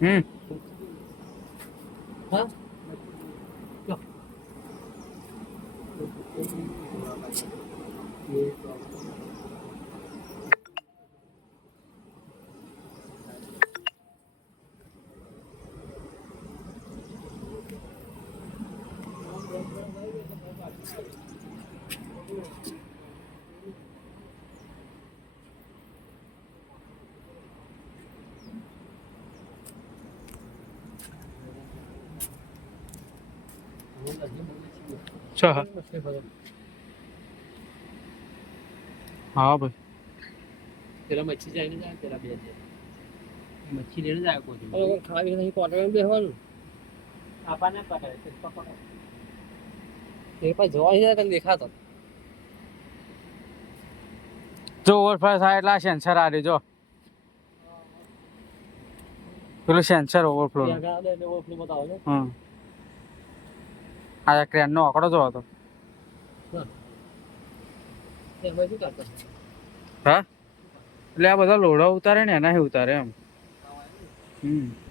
હમ હા છ હા ભાઈ પેલા મચ્છી જાય ને જાય પેલા બે મચ્છી લઈને જાય કોઈ ખાવી નહીં કોટન બેસવાનું આપણને પકડે એ પછી જોવા જાય તને દેખાતો જો ઓવરફ્લો થાય એટલે આ સેન્સર આ રહ્યું જો પેલું સેન્સર ઓવરફ્લો ઓવરફ્લો બતાવો છો હમ આ ક્રેન નો આંકડો જો હતો એમાં શું કરતો હા એટલે આ બધા લોડા ઉતારે ને એના ઉતારે એમ હમ